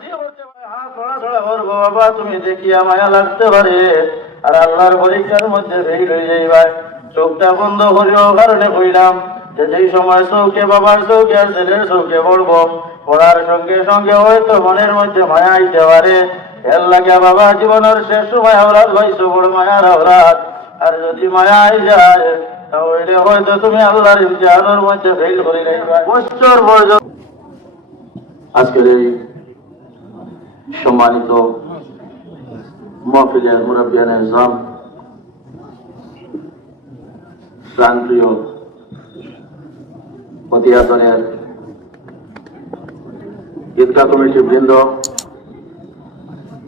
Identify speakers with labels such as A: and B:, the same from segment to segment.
A: রাজি হতে পারে। হাত ছড়া ছড়া করব বাবা তুমি দেখিয়া মায়া লাগতে পারে। আর আল্লাহর পরীক্ষার মধ্যে ফেল হয়ে চোখটা বন্ধ করিও কারণে কইলাম যে যেই সময় চৌকে বাবার চৌকে আর ছেলের চৌকে পড়ব পড়ার সঙ্গে সঙ্গে হয়তো মনের মধ্যে মায়া আইতে পারে। এর লাগে বাবা জীবনের শেষ সময় হরাত হয়েছে বড় মায়ার হরাত আর যদি মায়া আই যায় তাহলে হয়তো তুমি আল্লাহর ইমতিহানের মধ্যে ফেল করে বছর পর্যন্ত আজকের এই সম্মানিত মহফিলের মুরব্বিয়ান নিজাম প্রাণপ্রিয় প্রতিয়াতনের ঈদগাহ কমিটির বৃন্দ,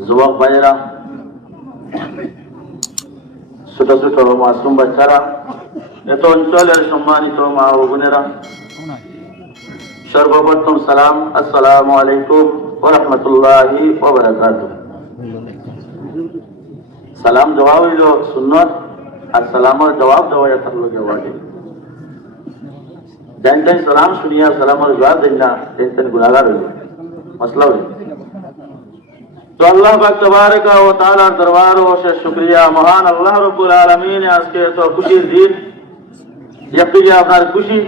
A: যুবক ভাইয়েরা, ছোট ছোট মাসুম বাচ্চারা, এত অঞ্চলের সম্মানিত মা ও বোনেরা, সর্বপ্রথম সালাম, আসসালামু আলাইকুম। রাহমাতুল্লাহি সালাম জবাব হইল সুন্নত আর সালামের জবাব দেওয়া হলো জবাবে জানতেন সালাম শুনিয়া সালামের জবাব দেন না জানতেন গুনাহগার হইল। মসলা হইল। তো আল্লাহ পাক তবারক ওয়া তাআলার দরবার ও সে শুকরিয়া। মহান আল্লাহ রাব্বুল আলামিন আজকে তো খুশির দিন। একদিকে আপনার খুশি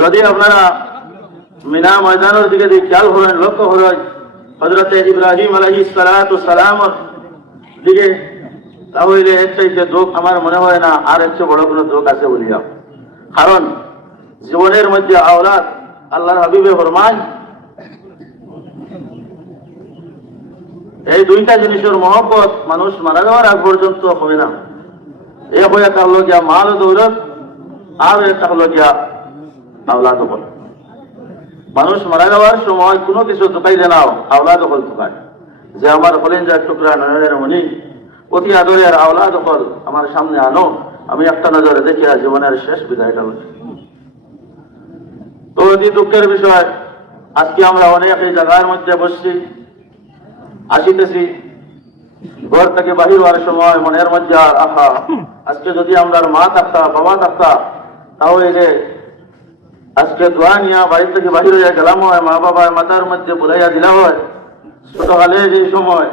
A: যদি আপনারা মিনা ময়দানের দিকে দিয়ে খেয়াল করেন, লক্ষ্য করেন হজরতে ইব্রাহিম আলহি সালাত সালামর দিকে, তাহলে এর চাইতে দুঃখ আমার মনে হয় না, আর এর বড় কোনো দুঃখ আছে বলিয়া। কারণ জীবনের মধ্যে আওলাদ আল্লাহর হাবিবে ফরমান এই দুইটা জিনিসের মহব্বত মানুষ মারা যাওয়ার আগ পর্যন্ত হয় না। এক হয়ে হলো গিয়া মাল দৌলত, আর একটা হলো গিয়া আওলাদ বল। মানুষ মারা যাওয়ার সময় কোনো কিছু ঢুকাইলে নাও আওলাদ হল ঢুকায় যে আমার হলেন যে টুকরা নয়নের মনি অতি আদরের আওলাদ হল আমার সামনে আনো, আমি একটা নজরে দেখিয়া জীবনের শেষ বিদায়টা হচ্ছে তো অতি দুঃখের বিষয়, আজকে আমরা অনেক এই জায়গার মধ্যে বসছি, আসিতেছি। ঘর থেকে বাহির হওয়ার সময় মনের মধ্যে আর আহা, আজকে যদি আমরা মা থাকতা, বাবা থাকতা, তাহলে যে আজকে দোয়া নিয়া বাড়ি থেকে বাহির হয়ে গেলাম হয়, মা বাবা মাতার মধ্যে বুলাইয়া দিলা হয়। ছোটকালে যে সময়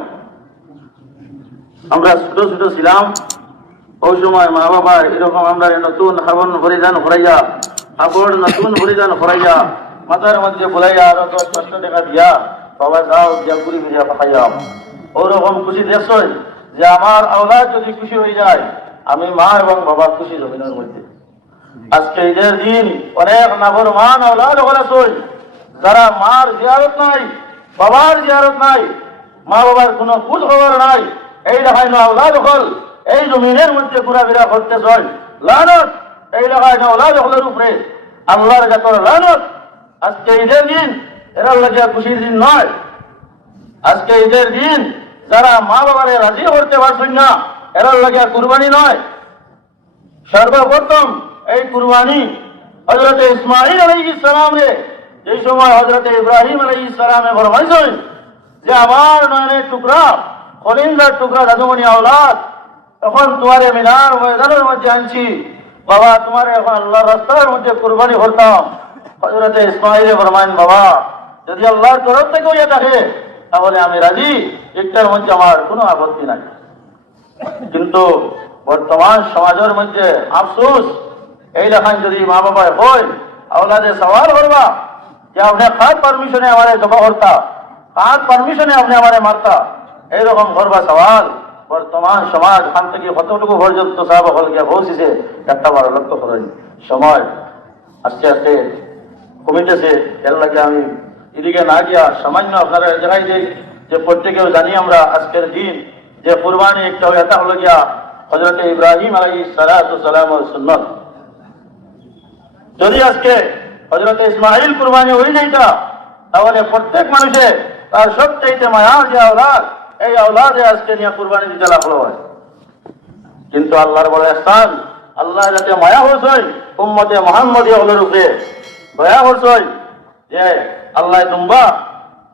A: আমরা ছোট ছোট ছিলাম, ওই সময় মা বাবা এরকম আমরা নতুন হাবন পরিধান করাইয়া কাপড় নতুন পরিধান করাইয়া মাথার মধ্যে বুলাইয়া আরও দশ, পাঁচশো টাকা দিয়া, বাবা যাও, দিয়া ঘুরি ফিরিয়া পাঠাইয়া ওরকম খুশি দেখছ যে আমার আওলাদ যদি খুশি হয়ে যায়, আমি মা এবং বাবা খুশি জমিনের মধ্যে। আজকে ঈদের দিন অনেক নাগর মান আওলাদ ওগুলা সই যারা মার জিয়ারত নাই, বাবার জিয়ারত নাই মা বাবার কোনো খোঁজ খবর নাই, এই দেখায় না আওলাদ হল, এই জমিনের মধ্যে ঘোরাফেরা করতে চল লানত, এই দেখায় না আওলাদ হলের উপরে, আল্লাহর জাতর লানত, আজকে ঈদের দিন এরা লাগিয়া খুশির দিন নয়। আজকে ঈদের দিন, যারা মা বাবারে রাজি করতে পারছেন না এরা লাগিয়া কুরবানি নয়। সর্বপ্রথম এই কুরবানি হজরত ইসমাইল আলী ইসলাম রে, এই সময় হজরত ইব্রাহিম আলী ইসলামে ফরমাইছেন যে আমার নয়নের টুকরা খলিন্দার টুকরা দাদুমণি আওলাদ তখন তোমারে মিনার ময়দানের মধ্যে আনছি। বাবা, তোমার এখন আল্লাহ রাস্তার মধ্যে কুরবানি করতাম। হজরত ইসমাইলে ফরমাইন বাবা, যদি আল্লাহর তরফ থেকে হইয়া থাকে, তাহলে আমি রাজি। একটার মধ্যে আমার কোনো আপত্তি নাই। কিন্তু বর্তমান সমাজের মধ্যে আফসোস এই লেখান যদি মা বাবা হয় আওলাদে সওয়াল করবা যে আপনি খাদ পারমিশনে আমারে জমা করতা? খাদ পারমিশনে আপনি আমারে মারতা? এইরকম করবা সওয়াল। বর্তমান সমাজ খান থেকে কতটুকু পর্যন্ত সাহেব হল গিয়া পৌঁছেছে, একটা বড় লক্ষ্য করেন। সময় আস্তে আস্তে কমিতেছে। এর লাগে আমি এদিকে না গিয়া সামান্য আপনারা জানাই যে যে প্রত্যেকেও জানি আমরা আজকের দিন যে কুরবানি একটা এটা হলো গিয়া হজরত ইব্রাহিম আলাই সালাম সুন্নত। যদি আজকে হজরত ইসমাইল কুরবানি হয়ে যাইতা তাহলে প্রত্যেক মানুষে তার সবচাইতে মায়ার যে আওলাদ, এই আওলাদে আজকে নিয়ে কুরবানি দিতে লাগল হয়। কিন্তু আল্লাহর বড় স্থান আল্লাহ যাতে মায়া হরছই উম্মতে মোহাম্মদী হলের উপরে দয়া হরছই যে আল্লাহ তুম্বা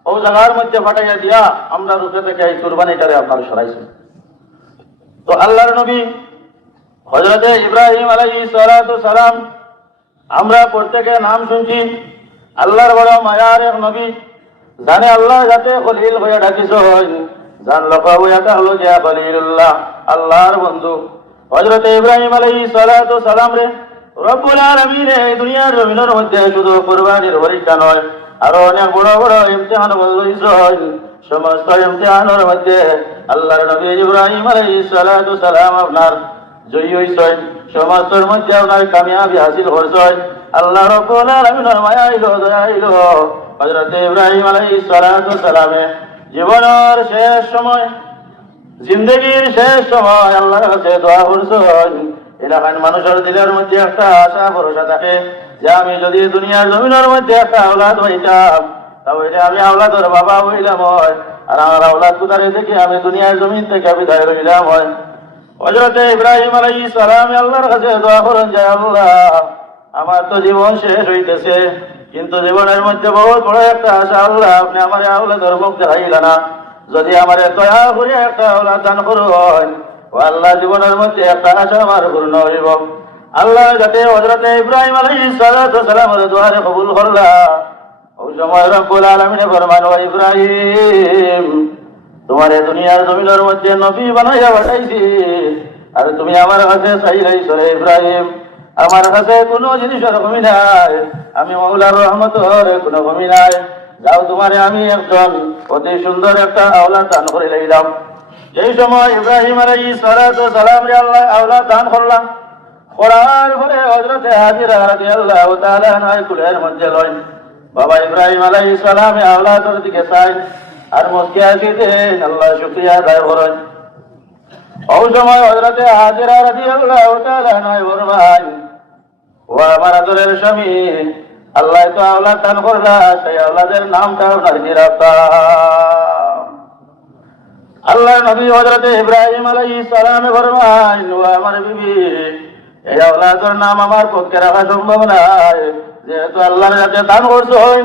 A: ও জায়গার মধ্যে ফাটাইয়া দিয়া আমরা রূপে থেকে এই কুরবানিটারে আপনার সরাইছি। তো আল্লাহর নবী হজরতে ইব্রাহিম সালাতু সালাম আমরা প্রত্যেকে নাম শুনছি। আল্লাহর বড় মায়ার এক নবী। জানে আল্লাহ যাতে খলিল হয়ে ডাকিস জান লোক হইয়াটা হলো গিয়া খলিলুল্লাহ। আল্লাহর বন্ধু। হজরত ইব্রাহিম আলাই সালাতু সালাম রে। রব্বুল আলামিন এই দুনিয়ার জমিনের মধ্যে শুধু কুরবানির পরীক্ষা নয়, আরও অনেক বড় বড় ইমতিহান বলইছেন সমস্ত ইমতিহানের মধ্যে আল্লাহর নবী ইব্রাহিম আলাই সালাতু সালাম আপনার জয়ী হইছেন। সমস্তর মধ্যে আপনার কামিয়াবি হাসিল করছেন আল্লাহ রব্বুল আলামিনের ইব্রাহিম আলাইহিস সালাতু সালামে জীবনের শেষ সময়, জিন্দগির শেষ সময় আল্লাহর কাছে দোয়া করছেন এলাকার মানুষের দিলের মধ্যে একটা আশা, ভরসা থাকে যে আমি যদি দুনিয়ার জমিনের মধ্যে একটা আওলাদ হইতাম তাহলে আমি আওলাদর বাবা হইলাম হয়। আর আমার আওলাদ কোথায় দেখে আমি দুনিয়ার জমিন থেকে বিদায় রইলাম হয়। হজরতে ইব্রাহিম আলাই সালাম আল্লাহর কাছে দোয়া করেন যে আল্লাহ, আমার তো জীবন শেষ হইতেছে, কিন্তু জীবনের মধ্যে বহুত বড় একটা আশা, আল্লাহ, আপনি আমার আওলা ধর্মক দেখাইল না। যদি আমার দয়া করে একটা আওলা দান করুন আল্লাহ, জীবনের মধ্যে একটা আশা আমার পূর্ণ হইব। আল্লাহ যাতে হজরতে ইব্রাহিম আলাই সালামের দোয়ারে কবুল করলা। ওই সময় রব্বুল আলমিনে ফরমান ইব্রাহিম তোমার এই দুনিয়ার জমিনের মধ্যে নবী বানাইয়া পাঠাইছি। আর তুমি আমার কাছে চাই রইছ রে ইব্রাহিম। আমার কাছে কোনো জিনিসের কমি নাই। আমি মৌলার রহমতর কোনো কমি নাই। যাও তোমারে আমি একজন অতি সুন্দর একটা আওলাদ দান করে লইলাম। এই সময় ইব্রাহিম আলাই সালাত সালাম আল্লাহ আওলা দান করলাম করার পরে হজরতে হাজিরা রাজি আল্লাহ তাআলা নয় কুলের মধ্যে লয় বাবা ইব্রাহিম আলাই সালামে আওলাদের দিকে চাই। আর মুসকে আসি দেন আল্লাহ শুক্রিয়া আদায় করেন। ওই সময় হজরতে হাজিরা রাজি আল্লাহ নয় ভাই ও আমার আদরের স্বামী, আল্লাহ তো আওলাদ দান করলা সেই আওলাদের নামটা আপনার নিরাপদ আল্লাহ নবী হজরতে ইব্রাহিম আলাইহিস সালামে ও আমার বিবি, এই আওলাদের নাম আমার পক্ষে রাখা সম্ভব নয়। যেহেতু আল্লাহর কাছে দান করছেন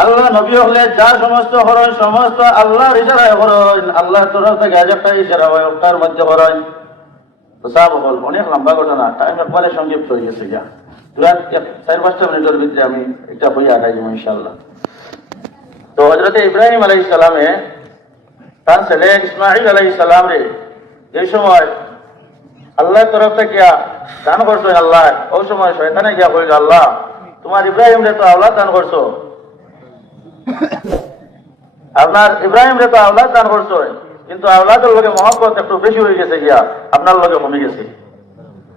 A: আল্লাহ নবী হলে যা সমস্ত হরণ, সমস্ত আল্লাহর ইশারায় হরণ, আল্লাহর তরফ থেকে ইশারা হয়, ওটার মধ্যে হরণ। তো অনেক লম্বা ঘটনা টাইম একবারে সংক্ষিপ্ত হয়ে গেছে, যা। চার পাঁচটা মিনিটের ভিতরে আমি বই আগাই যাব ইনশাল্লাহ তো হজরত ইব্রাহিম আলাই সালামে, তার ছেলে আলাই রে যে সময় আল্লাহর তরফ থেকে দান করছ আল্লাহ। ওই সময় শয়তানে গিয়া কইল আল্লাহ, তোমার ইব্রাহিম রে তো আওলাদ দান করছ। আপনার ইব্রাহিম রে তো আওলাদ দান করছ, কিন্তু আওলাদের লগে মহব্বত একটু বেশি হয়ে গেছে গিয়া আপনার লগে কমে গেছে।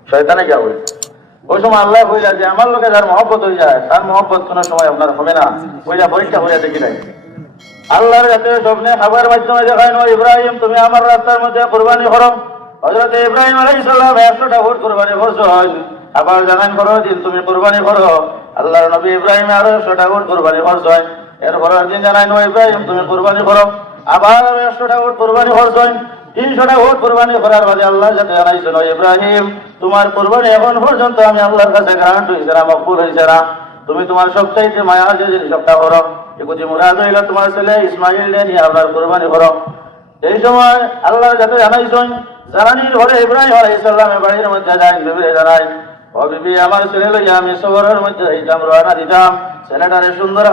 A: শয়তানে গিয়া কইল ওই সময় আল্লাহ কইলা যে, আমার লোকে যার মহব্বত হয়ে যায়, তার মহব্বত কোনো সময় আপনার হবে না। কইলা পরীক্ষা হইয়া দেখি নাই। আল্লাহর কাছে স্বপ্নে খাবার মাধ্যমে দেখায় নো ইব্রাহিম, তুমি আমার রাস্তার মধ্যে কোরবানি করো। হজরত ইব্রাহিম আলাইহিস সালাম একশোটা ভোট কোরবানি করছ আবার জানান করো দিন তুমি কোরবানি করো। আল্লাহর নবী ইব্রাহিম আরও একশোটা ভোট কোরবানি করছ এরপর দিন জানাই নয় ইব্রাহিম, তুমি কোরবানি করো। আবার একশোটা ভোট কোরবানি করছ, তিনশোটা ভোট কোরবানি করার বাদে আল্লাহ যাতে জানাইছো নো ইব্রাহিম, তোমার কোরবানি এখন পর্যন্ত আমি আল্লাহর কাছে গ্রান্ট হয়েছে না, মকবুল হয়েছে না। তুমি তোমার সবচাইতে মায়া যে জিনিসটা করো এগুলি মুরাদ হইলে তোমার ছেলে ইসমাইল নিয়ে আপনার কোরবানি করো। এই সময় আল্লাহ যাতে জানাইছেন, জানানির ঘরে ইব্রাহিম আলাইহিস সালামের বাড়ির মধ্যে বিবিরে জানাই ও বিবি আমার লইয়া আমি মধ্যে যাইতাম দিতাম। সুন্দর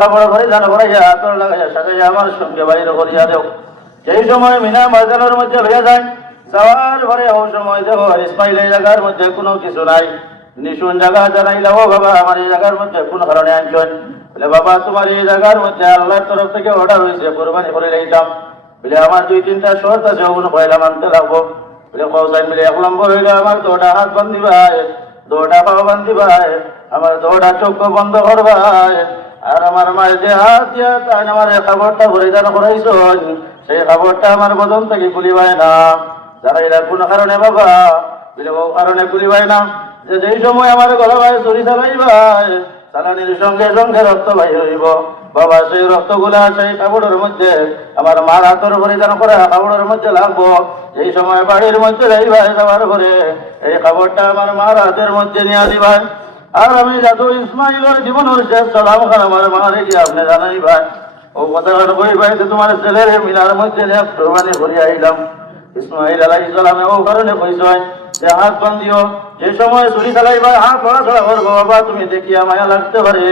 A: আমার সেই সময় মিনা মধ্যে সময় এই মধ্যে কোনো কিছু নাই। নিশুন জায়গা জানাইলে, ও বাবা, আমার এই জায়গার মধ্যে কোন কারণে আনছেন? বলে, বাবা, তোমার এই জায়গার মধ্যে আল্লাহর তরফ থেকে অর্ডার হয়েছে, কোরবানি করে লইতাম। বলে, আমার দুই, তিনটা শর্ত আছে, ওগুলো পয়লা মানতে লাগবো। বলে কৌসাই মিলে এক নম্বর হইলে আমার তো ওটা হাত বান্ধি দোটা পাও বান্ধি ভাই, আমার দৌড়া চোখ বন্ধ করবাই আর আমার মায়ের যে হাত দিয়া তাই আমার ভরে যেন করাইছ সেই খাবারটা আমার বদন থেকে খুলিবাই না। যারা এরা কোনো কারণে বাবা কারণে খুলিবাই না। যে যেই সময় আমার গলা ভাই চুরি চালাই ভাই চালানির সঙ্গে সঙ্গে রক্ত বাহির হইব। বাবা, সেই রক্তগুলা সেই কাপড়ের মধ্যে, আমার মার হাতের পরিধান করা কাপড়ের মধ্যে লাগবো। এই সময় বাড়ির মধ্যে যাইবা যাওয়ার পরে এই কাপড়টা আমার মার হাতের মধ্যে নিয়ে দিবাই আর আমি যাদু ইসমাইলের জীবনের শেষ সালাম খান আমার মারে গিয়ে আপনি জানাই ভাই। ও কথা কই ভাই তোমার ছেলের মিলার মধ্যে কোরবানি করিয়া আইলাম। ইসমাইল আলাই ইসলামে ও কারণে কইসয় যে হাত বান্ধিও। যে সময় ছুরি চালাইবা হাত পড়া ছড়া করব, বাবা, তুমি দেখিয়া মায়া লাগতে পারে।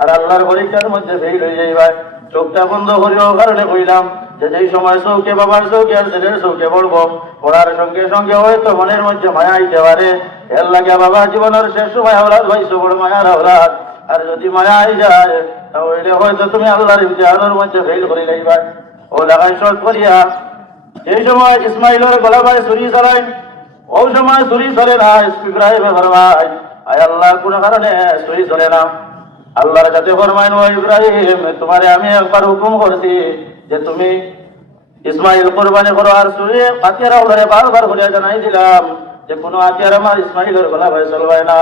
A: আর আল্লাহর পরীক্ষার মধ্যে ফেল হয়ে যাইবা চোখটা বন্ধ করিও, কারণে কইলাম, যে যেই সময় চৌকে বাবার চৌকে আর ছেলের চৌকে পড়ব, পড়ার সঙ্গে সঙ্গে হয়তো মনের মধ্যে মায়া আইতে পারে। এর লাগে বাবা, জীবনের শেষ সময় আওলাদ ভাইছো বড় মায়ার আওলাদ আর যদি মায়া আই যায়, তাহলে হয়তো তুমি আল্লাহর ইমতিহানের মধ্যে ফেল করে যাইবা ও লাগাই শর্ট করিয়া এই সময় ইসমাইলের গলা ভাই ছুরি চালাই ওই সময় ছুরি চলে না ইব্রাহিমে ফরমাই আয় আল্লাহ কোন কারণে ছুরি চলে না। আল্লাহর কাছে ফরমাইন ও ইব্রাহিম, তোমারে আমি একবার হুকুম করছি যে তুমি ইসমাইল কোরবানি করো আর ছুরি হাতিয়ারা ওনারে বারবার করিয়া জানাই দিলাম যে কোনো হাতিয়ার আমার ইসমাইলের গলা ভাই চলবাই না।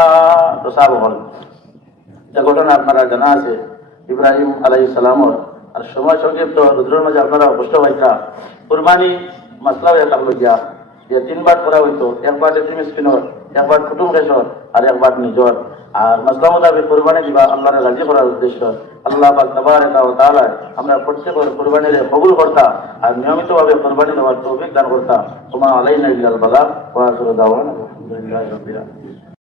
A: তো সাব হল যে ঘটনা আপনারা জানা আছে। ইব্রাহিম আলাই সালামর আর সময় সংক্ষিপ্ত রুদ্রের মাঝে আপনারা কষ্ট পাইতা কুরবানি মাসলাও এক লগিয়া যে তিনবার করা হইতো একবার এতিম স্কিনর একবার কুটুম রেশর আর একবার নিজর। আর মাসলা মোতাবেক কোরবানি দিবা আল্লাহরে রাজি করার উদ্দেশ্য। আল্লাহ পাক তাবারাকা ওয়া তাআলা আমরা প্রত্যেকের কোরবানিরে কবুল করতা আর নিয়মিতভাবে কোরবানি দেওয়ার তৌফিক দান করতা। তোমা আলাইনা ইল্লাল বালাগ ওয়া আখিরু দাওয়ানা আলহামদুলিল্লাহি রাব্বিল আলামিন।